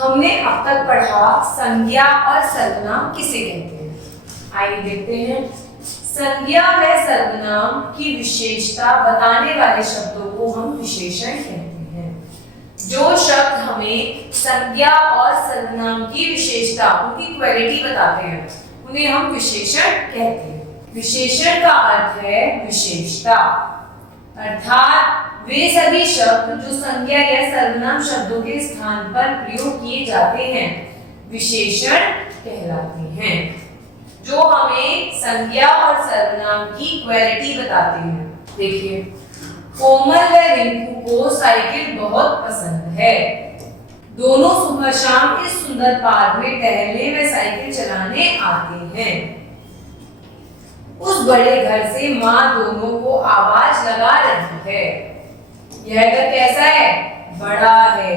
हमने अब तक पढ़ा संज्ञा और सर्वनाम किसे कहते हैं। आइए देखते हैं। संज्ञा व सर्वनाम की विशेषता बताने वाले शब्दों को हम विशेषण कहते हैं। जो शब्द हमें संज्ञा और सर्वनाम की विशेषता, उनकी क्वालिटी बताते हैं, उन्हें हम विशेषण कहते हैं। विशेषण का अर्थ है विशेषता, अर्थात वे सभी शब्द जो संज्ञा या सर्वनाम शब्दों के स्थान पर प्रयोग किए जाते हैं विशेषण कहलाते हैं। जो हमें संज्ञा और सर्वनाम की क्वालिटी बताते हैं। देखिए, कोमल व रिंकू को साइकिल बहुत पसंद है। दोनों सुबह शाम इस सुंदर पार्क में टहलने व साइकिल चलाने आते हैं। उस बड़े घर से माँ दोनों को आवाज लगा रही है। यह घर कैसा है? बड़ा है।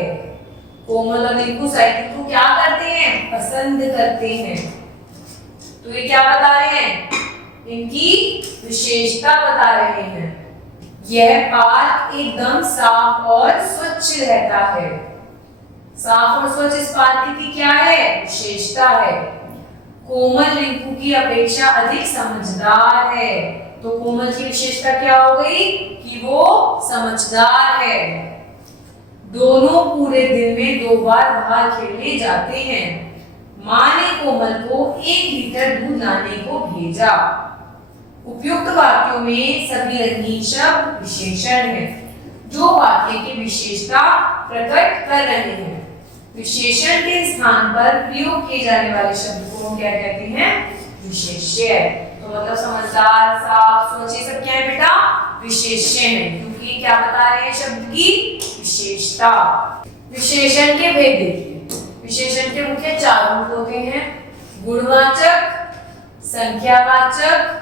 कोमल और रिंकू साइकिल को क्या करते हैं? पसंद करते हैं। तो ये क्या बता रहे हैं? इनकी विशेषता बता रहे हैं। यह पार्क एकदम साफ और स्वच्छ रहता है। साफ और स्वच्छ इस पार्क की क्या है? विशेषता है। कोमल रिंकू की अपेक्षा अधिक समझदार है। तो कोमल की विशेषता क्या हो गई? कि वो समझदार है। दोनों पूरे दिन में 2 बार बाहर खेलने जाते हैं। माँ ने कोमल को 1 लीटर दूध लाने को भेजा। उपयुक्त वाक्यों में सभी रंगीन शब्द विशेषण हैं, जो वाक्य की विशेषता प्रकट कर रहे हैं। विशेषण के स्थान पर प्रयोग किए जाने वाले शब्द को हम क्या कहते हैं? विशेष्य। तो मतलब समझदार, साफ, स्वच्छ, ये सब क्या है बेटा? विशेष्य है, क्योंकि क्या बता रहे हैं? शब्द की विशेषता। विशेषण के भेद देखिए। विशेषण के मुख्य 4 रूप होते हैं: गुणवाचक, संख्यावाचक,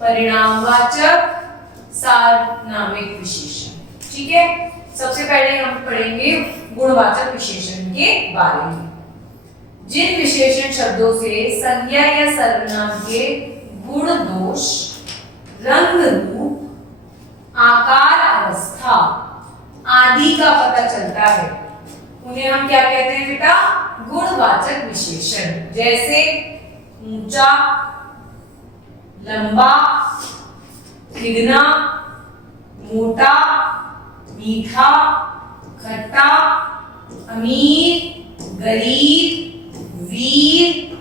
परिणामवाचक, सार्वनामिक विशेषण। ठीक है, सबसे पहले हम पढ़ेंगे गुणवाचक विशेषण के बारे में। जिन विशेषण शब्दों से संज्ञा या सर्वनाम के गुण, दोष, रंग, रूप, आकार, अवस्था आदि का पता चलता है, उन्हें हम क्या कहते हैं बेटा? गुणवाचक विशेषण। जैसे ऊंचा, लंबा, तिगना, मोटा, मीठा, खट्टा, अमीर, गरीब, वीर,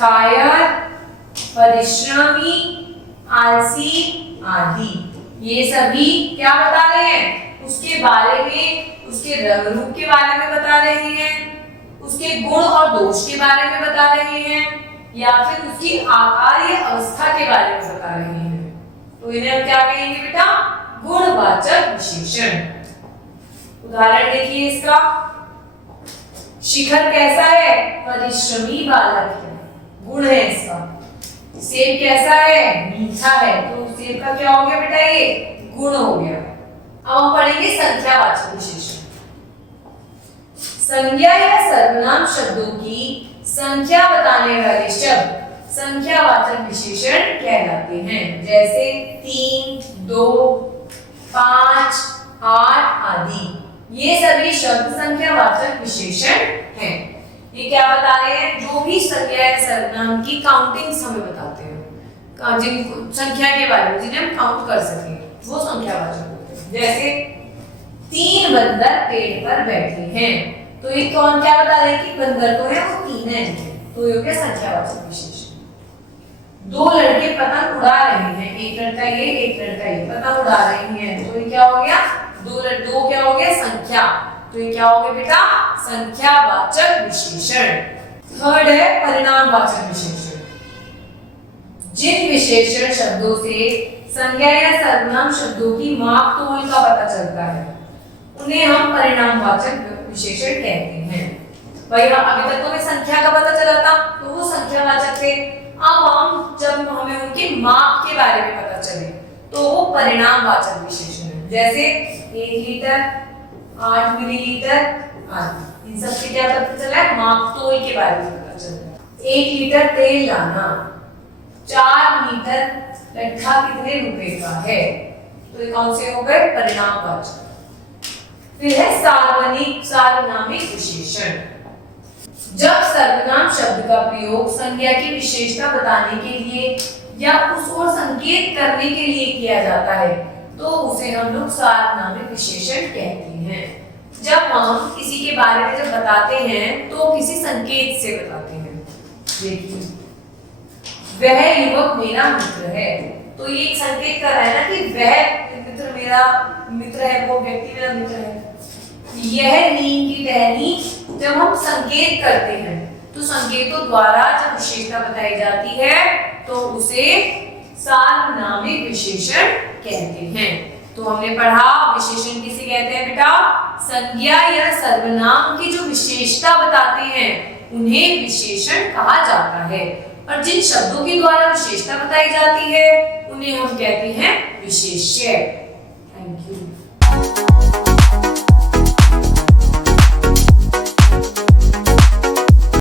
कायर, परिश्रमी, आलसी आदि। ये सभी क्या बता रहे हैं? उसके बारे में, उसके रंग रूप के बारे में बता रहे हैं, उसके गुण और दोष के बारे में बता रहे हैं, या फिर उसकी आकार या अवस्था के बारे में बता रहे हैं। तो इन्हें हम क्या कहेंगे बेटा? गुणवाचक विशेषण। उदाहरण देखिए इसका। शिखर कैसा है? परिश्रमी बालक है, गुण है इसका। सेब कैसा है? मीठा है, तो सेब का क्या हो गया बेटा? ये गुण हो गया। अब हम पढ़ेंगे संख्यावाचक विशेषण। संज्ञा या सर्वनाम शब्दों की संख्या बताने वाले शब्द संख्यावाचक विशेषण कहलाते हैं। जैसे 3, 2, 5, 8 आदि। ये सभी शब्द संख्यावाचक विशेषण हैं। ये क्या बता रहे हैं? जो भी संज्ञा या सर्वनाम की काउंटिंग्स हमें बताते हैं, जिन संख्या के बारे में, जिन्हें हम काउंट कर सकें, वो संख्यावाचक होते हैं। जैसे 3 बंदर पेड़ पर बैठे हैं, तो ये कौन क्या बता रहे हैं? कि बंदर तो है वो 3 है, तो ये क्या? संख्यावाचक विशेषण। 2 लड़के पतंग उड़ा रहे हैं, एक लड़का ये, एक लड़का ये, पतंग उड़ा रहे हैं, तो ये क्या हो गया? 2 क्या हो गया? संख्या। तो ये क्या हो गया बेटा? संख्यावाचक विशेषण। थर्ड है परिणामवाचक विशेषण। जिन विशेषण शब्दों से संज्ञा या सर्वनाम शब्दों की माप तोल का पता चलता है, उन्हें हम परिणामवाचक विशेषण कहते हैं। भाई अभी तक तो हमें संख्या का पता चला था, तो वो संख्यावाचक थे। अब हम जब हमें उनके माप के बारे में पता चले, तो वो परिणामवाचक विशेषण है। जैसे 1 लीटर, 8 मिलीलीटर आदि। इन सब से क्या पता चला है? माप तोल के बारे में पता चला। 1 लीटर तेल लाना, 4 लीटर लट्ठा कितने रुपए का है? तो ये कौन से हो गए? परिणामवाचक। फिर है सार्वनामिक विशेषण। जब सर्वनाम शब्द का प्रयोग संज्ञा की विशेषता बताने के लिए या उस ओर संकेत करने के लिए किया जाता है तो उसे हम लोग सार्वनामिक विशेषण कहते हैं। जब हम किसी के बारे में जब बताते हैं तो किसी संकेत से बताते हैं। देखिए, वह युवक मेरा मित्र है, तो ये एक संकेत कर रहा है ना कि वह मित्र मेरा मित्र है, वो व्यक्ति मेरा मित्र है। यह नींद की टहनी, जब हम संकेत करते हैं तो संकेतों द्वारा जब विशेषता बताई जाती है तो उसे सार्वनामिक विशेषण कहते हैं। तो हमने पढ़ा विशेषण किसे कहते हैं बेटा? संज्ञा या सर्वनाम की जो विशेषता बताते हैं उन्हें विशेषण कहा जाता है, और जिन शब्दों के द्वारा विशेषता बताई जाती है उन्हें हम कहते हैं विशेष्य। Thank you.